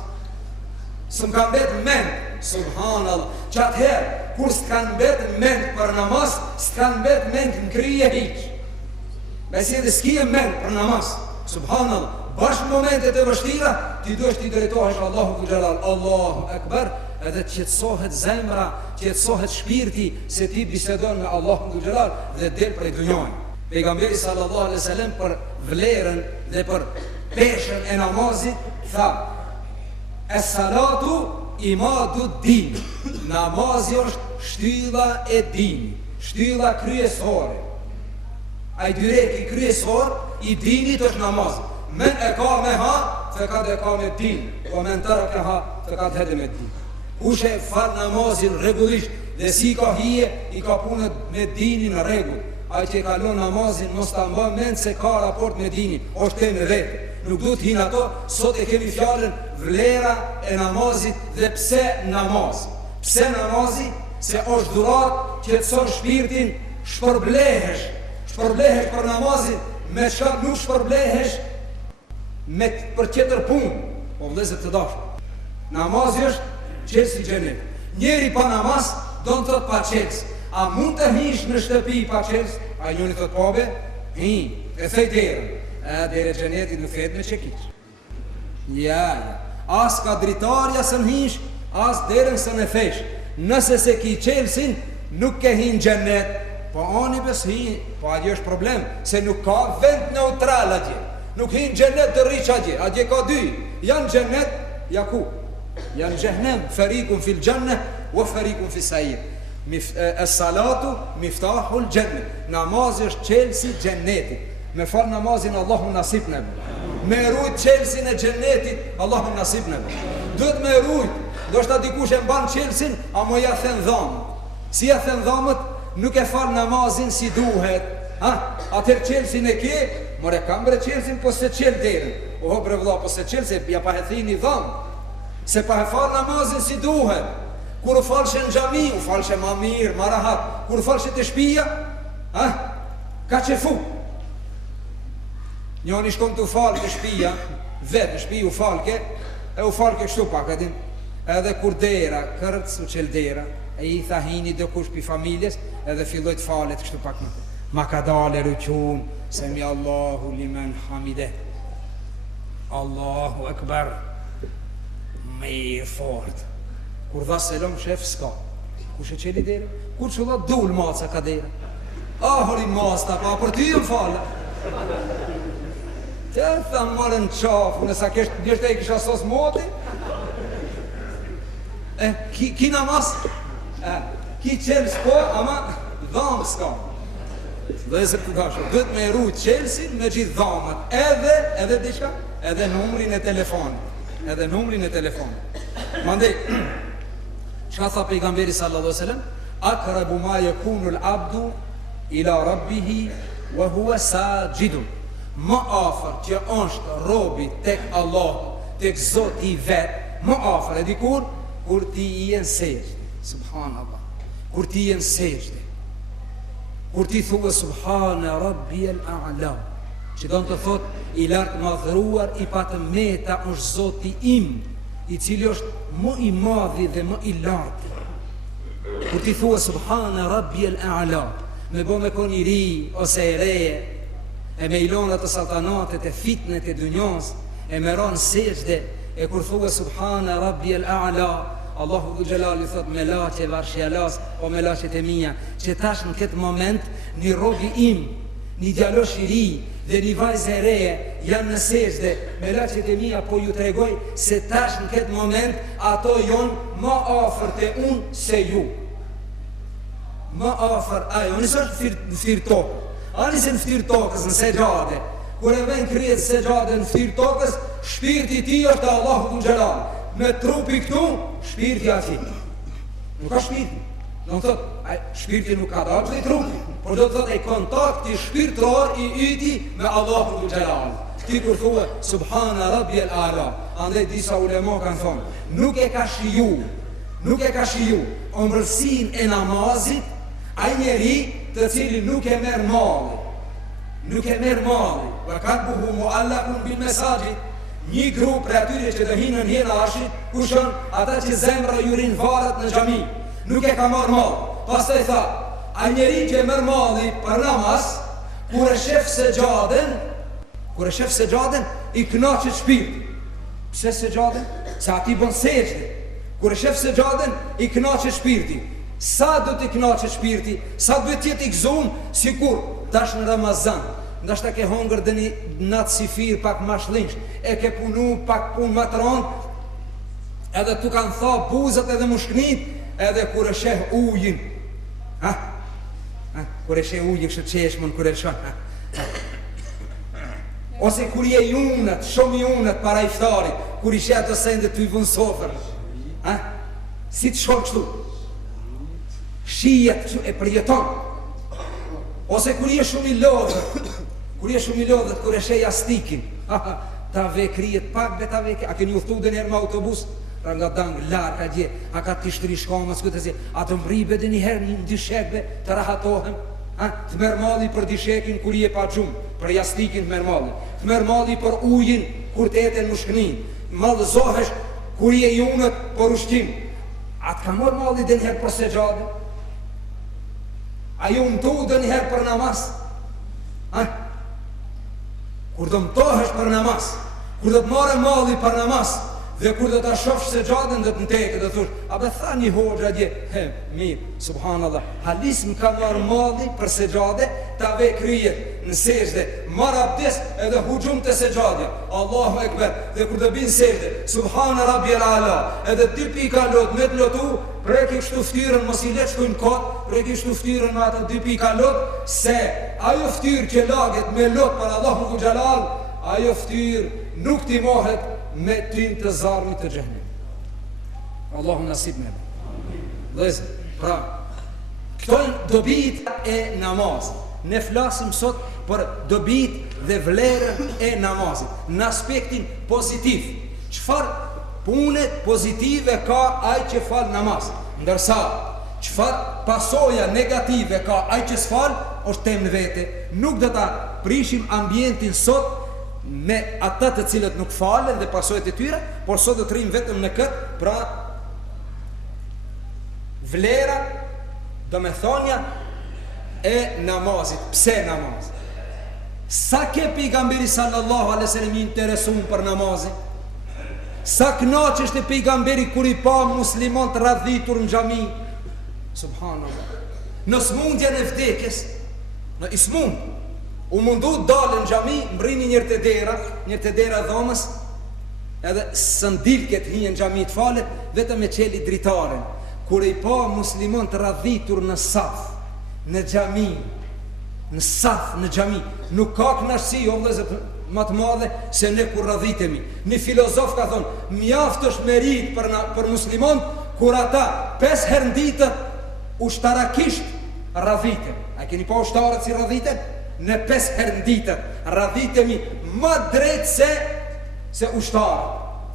S'm kam bet mend, subhanallah. Çatëherë, kur s'kan bet mend për namaz, s'kan bet mend në krije hiq. Besi edhe s'ki e mend për namaz, subhanallah. Bashkë momentet e vështira, ti duhesh ti drejtohesh Allahu dhul Jalal, Allahu Akbar, edhe të qetësohet zemra, qetësohet shpirti se ti bisedon me Allahun dhul Jalal dhe del prej dunjoj. Pejgamberi sallallahu alaihi wasallam për vlerën dhe për peshën e namazit tha: "Es-salatu imadu din." Namazi është shtylla e dinit, shtylla kryesore. Ai dyreki kryesor i dinit është namazi. Men e ka me ha, fekat e ka me din, o men tërë ka ha, fekat hede me din. Kush e fal namazin regullisht dhe si ka hije, i ka punët me dinin në regull. Ai që kalon namazin mos ta mba mend se ka raport me dinin, është te me vetë. Nuk du të hinë ato, sot e kemi fjallën vlera e namazit dhe pse namazi. Pse namazi? Se është durat që të son shpirtin, shpërblehesh për namazin, me çka nuk shpërblehesh për tjetër punë. O vëllezër të dashur, namazi është qelsi i xhenet. Njeri pa namaz do të thot pa qels. A mund të hish në shtëpi pa qels? A njëri thot po be? E thej derën. Dere xhenetit në fet me çekiç. Ja. As ka dritarja së në hish, as derën së në thesh. Nëse se ki qelsin, nuk ke hin xhenet. Po ani bes hi, po adje është problem, se nuk ka vend neutral atje. Nuk hin xhenet të rriç atje. Atje ka dy. Janë xhenet, ja ku? Janë xhenem, farikun fil janna wa farikun fis sa'ir. Es-salatu miftahul janna. Namazi është çelësi i xhenetit. Me fal namazin Allahu nasip na. Me rujt çelësin e xhenetit Allahu nasip na. Duhet me rujt. Do shta dikush e mban çelësin, a mo ja thën dham. Si ja thën dhamët, nuk e fal namazin si duhet. Atër çelësin e ke, more kam bre çelësin po se çel derën. O bre vëlla, po se çel se ja pa hethini dham. Se pa e fal namazin si duhet. Kur u falshe në xhami, u falshe ma mirë, ma rahat. Kur u falshe të shtëpia, ka qefu. Njoni shkon të u falë të shtëpia, vetë në shtëpi u falke, e u falke kështu pak edhin. Edhe kur dera, kërc u qel dera, e i tha hini dhe kush pi familjes, edhe filloj të falet kështu pak më. Ma ka dale rëqun, se mi Allahu limen hamide. Allahu Akbar. Me i fort. Kur dha selam shef s'ka. Kush e qeli dera? Kur që dha dul maca ka dera. Ahori masta, pa për ty më fala. Të tha marën qafu, nësa kështë e kisha sos moti. Ki namaz, ki qelë s'ko, ama dhamë s'ka. Dhe e se të dashë, dhët me ru qelësin me gjithë dhamët. Edhe diqka, edhe numrin e telefonit. Edhe numrin e telefonit. Mandej, çka tha pejgamberi sallallahu alaihi wasallam? Aqrabu ma yakunu al-abdu ila rabbihi wa huwa sajidun. më afër që është robi tek Allah, tek Zoti i vet, më afër e dikur kur ti je në sejdë. Subhanallah. Kur ti je në sejdë. Kur ti thua Subhana Rabbiyal A'la, që do të thot i lartë madhëruar, i patëmeta është Zoti im, i cili është më i madhi dhe më i lartë. Kur ti thua Subhana Rabbiyal A'la, me bo me kon i ri ose e reje, e me ilonat të satanatet e fitnet e dunjas, e me ranë sejdë, e kur thua Subhana Rabbiyal A'la, Allahu dhu Gjelali thot me laqe varshelas, o me laqet e mija, që tash në këtë moment një robi im, një djalosh i ri dhe një vajzë e reje janë në sejdë, me laqet e mija po ju tregoj se tash në këtë moment ato jonë më afër të unë se ju. Më afër ajo, nësë është në ftirë tokë, anë se në ftirë tokës në sejdade, kur e ven krijet sejdade në ftirë tokës, shpirti ti është Allahu dhu Gjelali. Me trupi këtu, shpirti ati. Nuk ka shpirti. Do të thot, shpirti nuk ka dalë për i trupi, por do të thot e kontakti shpirtrar i yti me Allahu dhu Gjelali. Ti kur thua Subhana Rabbiyal A'la, andaj disa ulema kanë thonë, nuk e ka shiju omërsin e namazit a njeri të cili nuk e merë mali, va ka buhu muallakun bil mesajit. Një grup për atyre që të hinë në hira ashit, kushon ata që zemra jurin varet në xhami, nuk e ka marrë mal. Pastaj tha, a njeri që e merr malli për namaz, kur e shef sejaden, i kënaqet shpirti. Pse sejaden? Se ati bën sejdë. Kur e shef sejaden, i kënaqet shpirti. Sa do t'i kënaqet shpirti? Sa duhet të jetë i gëzuar, sikur tash në Ramazan. Ndashta ke hongër dhe një natë sifir pak ma shlinsh, e ke punu pak pun ma të rand, edhe tu kanë tha buzët edhe mushknit, edhe kur e sheh ujin, kur e sheh ujin kështë qeshmën, kur e shon, ose kur je junët, shumë junët para iftarit, kur i sheh ato sende të i vën sofër, si të shok kështu, shijet kështu e përjeton, ose kur je shumë i lodhër, kur e sheh jastikin, ta ve krijet pak be ta ve, a keni udhtu dhe njerë me autobus, ra nga dang lark a dje, a ka t'i shtri shkama, s'ku të zi, a të mbribe dhe njëherë një dyshekve, të rahatohem, të merë malli për dyshekin kur je pa gjumë, për jastikin të merë malli, të merë malli për ujin kur të eten mushknin, mallëzohesh kur je junët për ushqim, a të ka morë malli dhe njëherë për segjade, a ju mtu dhe njëherë për namaz, kur do mtohesh për namaz, kur do të marrë malli për namaz, dhe kur do ta shofsh sejaden dhe të ntekë dhe thush, a be tha një hoxha dje, mirë, subhanallah, halis më ka marrë malli për sejade, ta ve kryet në sejdë, marrë abdes edhe hujum të sejadja, Allahu ekber, dhe kur do bin sejdë, Subhana Rabbiyal A'la, edhe 2 pika lot, me të lotu, preki kështu ftyrën, mos i let shkujnë kot, preki kështu ftyrën me ato 2 pika lot, se ajo ftyrë që laget me lot për Allahu dhu Gjelal, ajo ftyrë nuk ti mohet me tym të zarmit të xhenemit. Allahu nasib me. Dhezë, pra, këto janë dobit e namazit. Ne flasim sot për dobit dhe vlerën e namazit, në aspektin pozitiv. Çfarë pune pozitive ka ai që fal namaz? Ndërsa çfarë pasoja negative ka ai që s'fal, është temë në vete. Nuk do ta prishim ambientin sot me ata të cilët nuk falen dhe pasojat e tyre, por sot do të rrim vetëm në këtë, pra vlera, domethënia e namazit. Pse namaz? Sa ke pejgamberi sallallahu alaihi wasallam interesuar për namazin? Sa kënaqesh te pejgamberi kur i pa musliman të radhitur në xhami? Subhanallah. Në smundjen e vdekjes, në ismund, u mundu dalë në xhami, mbrini njërë të dera dhomës, edhe së ndil këtë hinjë në xhami të falet, vetëm e qeli dritaren. Kur i pa muslimon të radhitur në saf, në xhami, në saf, në xhami, nuk ka kënaqësi, o vëllezër më të madhe se ne kur radhitemi. Një filozof ka thonë, mjaft është merit për muslimon, kur ata 5 herë në ditë ushtarakisht radhiten. A keni pa ushtarët si radhiten? në 5 herë në ditën, radhitemi më drejt se ushtarë.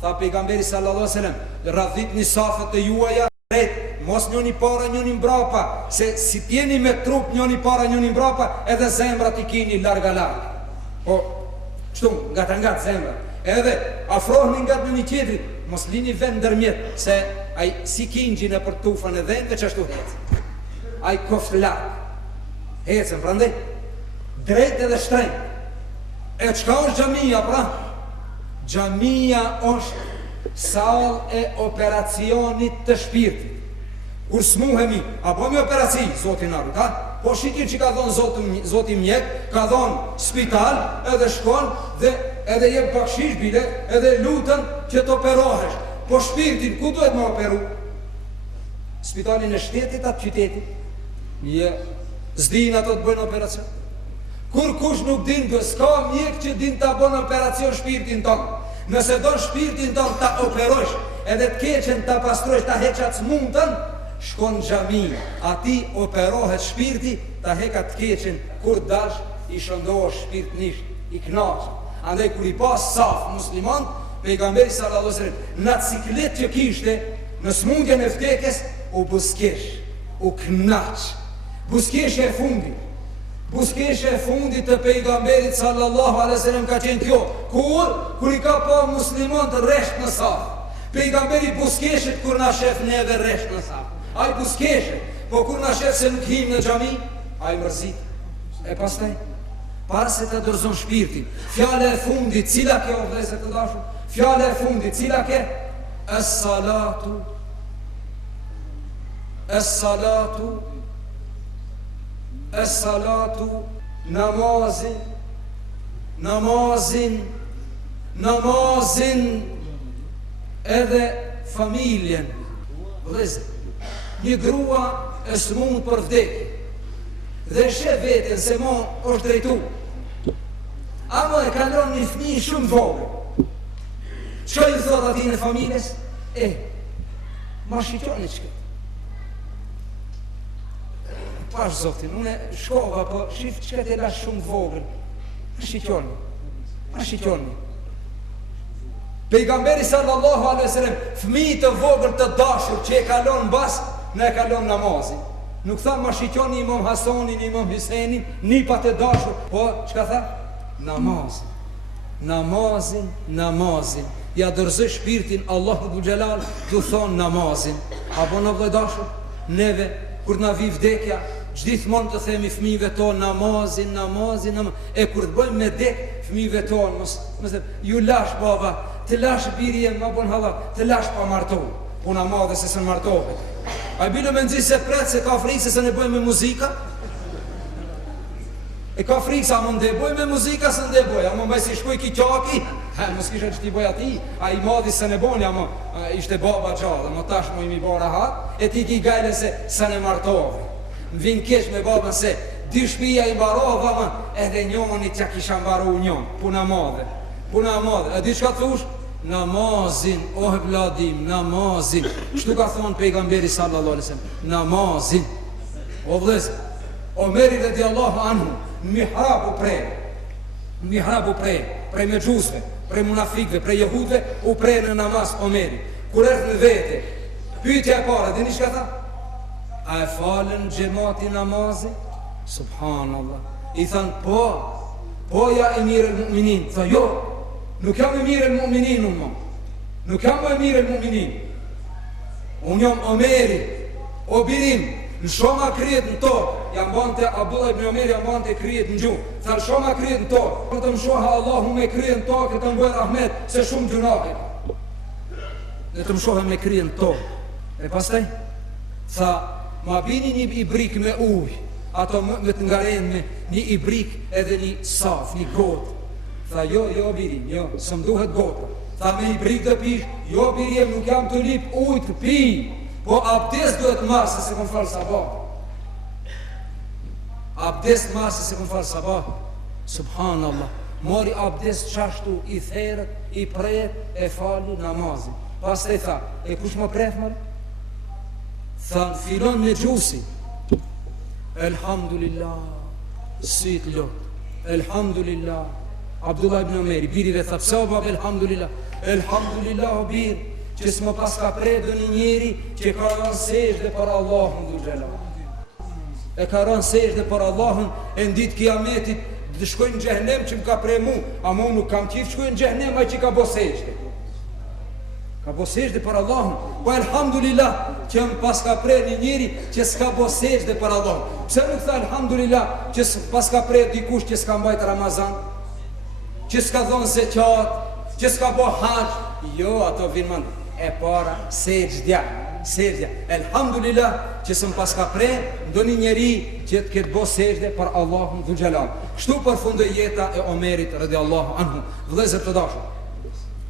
Tha pejgamberi sallallahu alaihi wasallam, radhitni safët e juaja drejt, mos njëni para njëni mbrapa, se si t'jeni me trup njëni para njëni mbrapa, edhe zemrat I kini larga. Po, qëtu, nga zemrat. Edhe afrohni nga një tjetrit, mos lini vend ndërmjet, se ai si kingjin e për tufën e dhejnë, që ashtu hecë. Ai koft larg. Hecën, prandaj, drejt edhe shtrejt. E qka është xhamia, pra? Xhamia është sallë e operacionit të shpirtit. Kur smuhemi, a bëmi operaci, Zotin Arut, ha? Po shikin që ka thonë Zoti mjek, ka thonë spital, edhe shkon, dhe edhe jep bakshish bile, edhe lutën që të operohesh. Po shpirtin, ku duhet më operu? Spitalin e shtetit atë qytetit? Zdin ato të bëjnë operacion. Kur kush nuk din, s'ka mjek që din të bëjnë operacion shpirtin tonë. Nëse do shpirtin tonë ta operosh, edhe të keqen ta pastrojsh, ta heqat smundën, shkon në xhami, ati operohet shpirti, ta heka të keqen, kur dash I shëndohesh shpirtnisht, I knaqë. Andaj kur I pas saf musliman, pejgamberi sallallahu alaihi wasallam, në ciklet që kishte, në smundjen e vdekjes, u buskesh, u knaq. Buskeshja e fundit. Buskeshja e fundit të pejgamberit sallallahu alaihi wasallam ka qenë kjo. Kur I ka pa musliman të rresht në saf. Pejgamberi buskeshet kur na shef neve rresht në saf. Ai buskeshet, po kur na shef se nuk him në xhami, ai mërzit. E pastaj, para se të dorëzon shpirtin, fjala e fundit, cila ke o vëllezër të dashur? Fjala e fundit, cila ke? Es-salatu. Es-salatu. Es-salatu, namazin, edhe familjen. Vëllezër, një grua e smund për vdekje, dhe shef veten se mo është drejtu. Amo e kalon një fëmijë shumë vogël. Çka I thot atij në familjes? Ma shqyqoni çka. Pash Zotin, unë shkova, po shif çka të lash shumë vogël. Ma shqyqoni. Pejgamberi sallallahu alaihi wasallam, fëmijë të vogël të dashur që e kalon mbas, në e kalon namazin. Nuk tha ma shqyqoni Imam Hasanin, Imam Hysenin, nipat e dashur, po çka tha? Namazin. Ja dorëzoj shpirtin Allahu dhul xhelal, du thon namazin. Apo në vëllai dashur, neve kur na vi vdekja, gjithmonë të themi fëmijëve tonë namazin. E kur të bëjmë me dek fëmijëve tonë, mos ju lash baba, të lash biri jem, ma bon hallat, të lash pa martohu. Puna madhe se së martohet. A I bile me nëzisë se pret se ka frikë se ne bëjmë me muzika? E ka frikë sa më ndeboj me muzika se ndeboj. A më mbaj si shkuj ki qaki, mos kishe që ti bëj ati. A I madhi se ne bonja, ishte baba gjallë, më tash më I mi bara hat, e ti ki gajle se ne martohet. Më vinë kesh me babën se dy shpija I barova, edhe njoni që kisha mbaru njën. Puna madhe. E di qka thush? Namazin, vladim, namazin. Shtu ka thonë pejgamberi sallallahu alaihi wasallam, namazin. O vëllezër, Omeri radiallahu anhu, mihrabu prej me gjusve, prej munafikve, prej jehudve, u prej në namaz Omeri. Kur erdh në vete, pyetja e para, dini çka tha? A e falën xhamati namazin? Subhanallah. I than po ja emir el mu'minin. Tha jo, nuk jam emir el mu'minin unë. Nuk jam emir el mu'minin. Unë jam Omeri, o birim, në shoma kryet në tokë. Jam bante Abdullah ibn Omeri, jam bante kryet në gjuhë. Tha shoma kryet në tokë. Për të më shoha Allahu me kryet në tokë, të më bëjë rahmet, se shumë gjunahit. Dhe të më shoha me kryet në tokë. E pastaj, tha, ma bini një ibrik me ujë, ato më të ngaren me një ibrik edhe një saf, një gotë. Tha, jo, birim, jo, së më duhet gotë. Tha, me ibrik të pish, jo, birim, nuk jam të lip ujë të pi, po abdes duhet marë se se kom falë sabah. Abdes marë se se kom falë sabah. Subhanallah. Mori abdes qashtu I therët, I prejët, e fali namazin. Pas të I tha, e kush më prejtë mërë? Tha, filon me gjusi. Elhamdulillah, syt lot. Elhamdulillah. Abdullah ibn Omeri, biri dhe tha, pse o bab, elhamdulillah. Elhamdulillah o bir, që s'më pas ka prej do një njeri që ka rënë sejdë për Allahun dhul xhelal. E ka rënë sejdë për Allahun, e në ditë kiametit të shkojnë në xhehenem që më ka prej mu, ama unë nuk kam qif shkojnë në xhehenem ai që ka bo sejdë. Ka bo sejdë për Allahun. Po elhamdulillah që më pas ka prej një njeri që s'ka bo sejdë për Allahun. Pse nuk tha elhamdulillah që pas ka prej dikush që s'ka mbajt Ramazan, që s'ka dhonë zeqat, që s'ka bo haq? Jo, ato vinë e para sejdja. Elhamdulillah që s'm pas ka prej ndonjë njeri që të ketë bo sejdë për Allahun dhul xhelal. Kështu përfundoi jeta e Omerit radhiyallahu anhu. Vëllezër të dashur,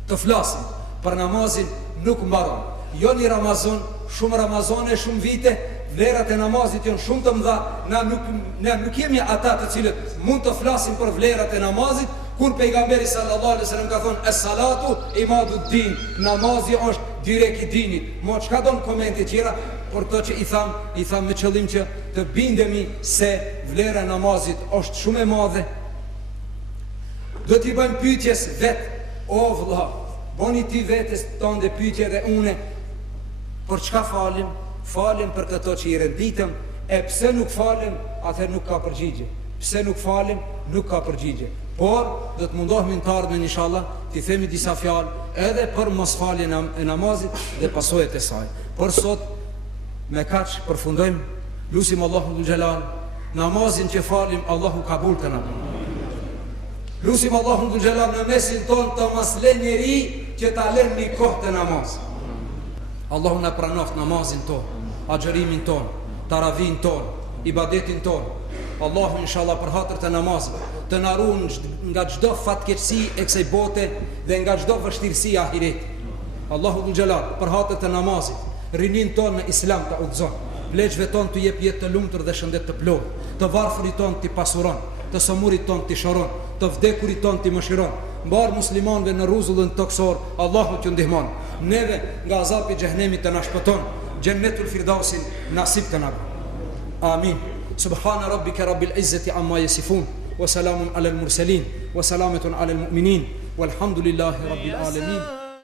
të flasim për namazin nuk mbaron. Jo një Ramazan, shumë Ramazane, shumë vite, vlerat e namazit janë shumë të mëdha. Na nuk jemi ata të cilët mund të flasim për vlerat e namazit, kur pejgamberi sallallahu alaihi wasallam ka thonë es-salatu imaduddin, namazi është direk i dinit. Mo çka don komente tjera, por to që i tham me qëllim që të bindemi se vlera e namazit është shumë e madhe. Do t'i bëjmë pyetjes vet, o vëlla, boni ti vetes tonë dhe pyetje dhe une, për çka falim? Falim për këto që i renditëm, e pse nuk falim, atëherë nuk ka përgjigje. Pse nuk falim, nuk ka përgjigje. Por, do të mundohemi në të ardhmen inshallah, t'i themi disa fjalë edhe për mos faljen e namazit dhe pasojat e saj. Por sot, me kaq përfundojmë, lusim Allahun dhul xhelal, namazin që falim, Allahu kabul të na. Lusim Allahun dhul xhelal në mesin ton të mos lë njeri që ta lën një kohë të namaz. Allahu na pranoft namazin ton, agjërimin ton, taravin ton, ibadetin ton. Allahu inshallah për hatër të namazit të na ruan nga çdo fatkeqësi e kësaj bote dhe nga çdo vështirësi ahiret. Allahu dhul xhelal për hatër të namazit, rinin ton në Islam të udhëzon, pleqve ton të jep jetë të lumtur dhe shëndet të plotë, të varfërit ton të pasuron, të somurit ton të shoron, të vdekurit ton të mëshiron. Mbar muslimanëve në rrezullin toksor, Allahu t'ju ndihmon. Neve nga azapi i xhehenemit të na shpëton, Jannetul Firdausin nasib të na. Amin. Subhana rabbika rabbil izzati amma yasifun, wa salamun alal mursalin, wa salamatun alal mu'minin, walhamdulillahi rabbil alamin.